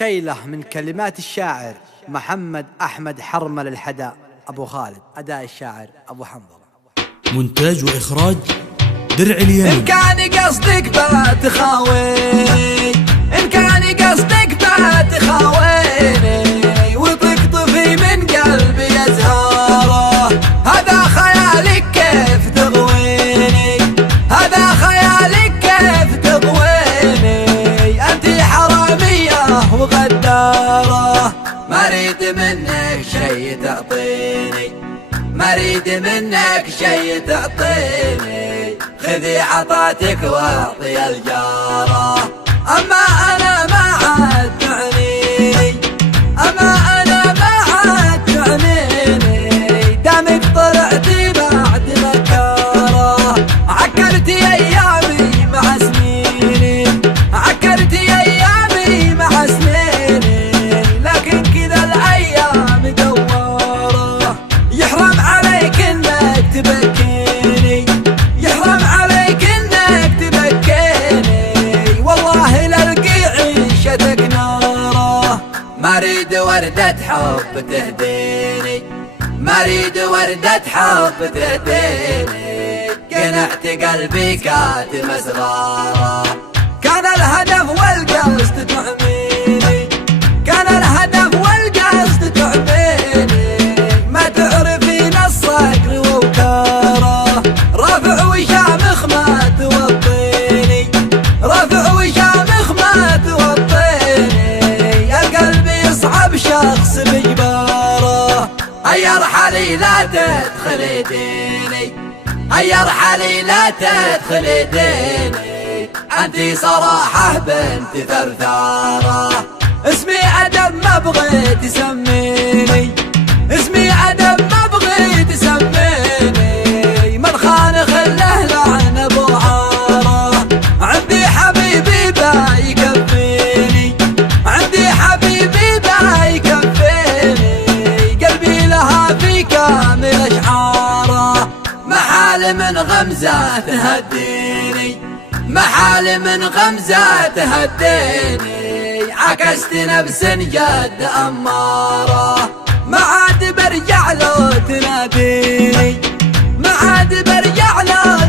شيلة من كلمات الشاعر محمد أحمد حرمل الحداء أبو خالد. أداء الشاعر أبو حنظلة. مونتاج وإخراج درع اليمين. إن كان قصدك بتخاوي، إن كان قصدك بتخاويني وتقطفي من قلبي أزهاره، هذا خيالك كيف تغويني، هذا خيالك كيف تغويني، أنت حرامية وغدارة، ما أريد منك شي تعطيني، ما أريد منك شي تعطيني، خذي عطاتك واعطي الجارة، أما أنا ما عاد تعنيني، أما أنا ما عاد تعنيني، دامك طلعتي بعد نكارة، عكرتي أيامي مع سنيني، عكرتي أيامي مع سنيني، لكن كذا الأيام دوارة، يحرم عليك إنك تبكيني، يحرم عليك إنك تبكيني، والله للقي عيشتك نارة، ما أريد وردة حب تهديني، ما أريد وردة حب تهديني، قنعت قلبي كاتم أسراره، كان الهدف والقصد تحميني، كان الهدف والقصد تحميني، ما تعرفين الصقر ووكاره، رافع وشامخ ما توطيني، رافع وشامخ ما توطيني، القلب يصعب شخص بجباره، هيا ارحلي لا تدخلي ديني، هيا ارحلي لا تدخلي ديني، انتي صراحة بنت ثرثارة، اسمي أدب ما بغيت تسميني، اسمي أدب ما بغيت تسميني، من خان خله لعن أبو عارة، عندي حبيبي با يكفيني، عندي حبيبي با يكفيني، قلبي لها في كامل أشعاره، محال من غمزة تهديني، محال من غمزة تهديني، عكست نفس جد أمارة، ما عاد برجع لو تناديني، ما عاد برجع لو